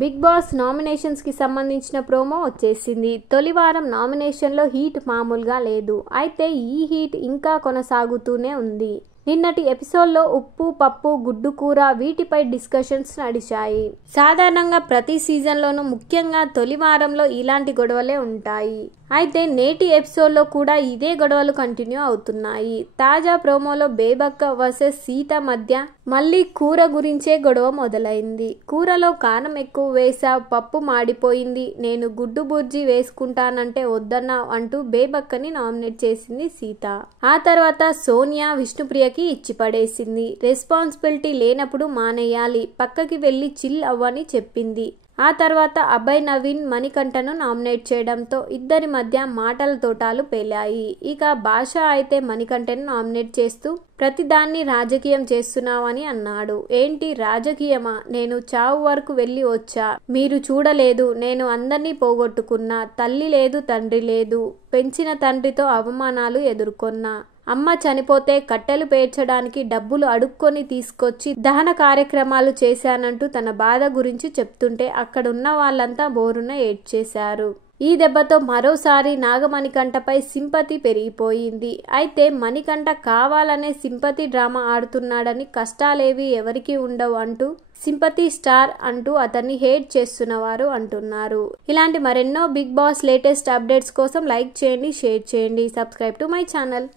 Big boss nominations కి సంబంధించిన promo వచ్చేసింది. తొలి వారం నామినేషన్ లో హీట్ మామూలుగా లేదు. అయితే ఈ హీట్ ఇంకా కొనసాగుతూనే ఉంది. నిన్నటి ఎపిసోడ్లో ఉప్పు, పప్పు, గుడ్డు కూర వీటిపై డిస్కషన్స్ నడిచాయి. సాధారణంగా ప్రతి సీజన్లోనూ ముఖ్యంగా తొలి వారంలో ఇలాంటి గొడవలే ఉంటాయి. అయితే నేటి ఎపిసోడ్లో కూడా ఇదే గొడవలు కంటిన్యూ అవుతున్నాయి. తాజా ప్రోమోలో బేబక్క వర్సెస్ సీత మధ్య మళ్ళీ కూర గురించే గొడవ మొదలైంది. కూరలో కారం ఎక్కువ వేసావ్, పప్పు మాడిపోయింది, నేను గుడ్డు బుర్జీ వేసుకుంటానంటే వద్దన్నావ్ అంటూ బేబక్కని నామినేట్ చేసింది సీత. ఆ తర్వాత సోనియా విష్ణుప్రియకి ఇచ్చి పడేసింది. రెస్పాన్సిబిలిటీ లేనప్పుడు మానేయాలి, పక్కకి వెళ్లి చిల్ అవ్వని చెప్పింది. ఆ తర్వాత అభయ్, నవీన్, మణికంఠను నామినేట్ చేయడంతో ఇద్దరి మధ్య మాటల తోటాలు పేలాయి. ఇక భాష అయితే మణికంఠను నామినేట్ చేస్తూ ప్రతిదాన్ని రాజకీయం చేస్తున్నావని అన్నాడు. ఏంటి రాజకీయమా? నేను చావు వరకు వెళ్ళి వచ్చా, మీరు చూడలేదు. నేను అందర్నీ పోగొట్టుకున్నా, తల్లి లేదు, తండ్రి లేదు, పెంచిన తండ్రితో అవమానాలు ఎదుర్కొన్నా, అమ్మ చనిపోతే కట్టెలు పేర్చడానికి డబ్బులు అడుక్కొని తీసుకొచ్చి దహన కార్యక్రమాలు చేశానంటూ తన బాధ గురించి చెప్తుంటే అక్కడున్న వాళ్ళంతా బోరున ఏడ్చేశారు. ఈ దెబ్బతో మరోసారి నాగమణికంఠపై సింపతి పెరిగిపోయింది. అయితే మణికంఠ కావాలనే సింపతి డ్రామా ఆడుతున్నాడని, కష్టాలేవి ఎవరికి ఉండవు అంటూ సింపతి స్టార్ అంటూ అతన్ని హేట్ చేస్తున్నవారు అంటున్నారు. ఇలాంటి మరెన్నో బిగ్ బాస్ లేటెస్ట్ అప్డేట్స్ కోసం లైక్ చేయండి, షేర్ చేయండి, సబ్స్క్రైబ్ టు మై ఛానల్.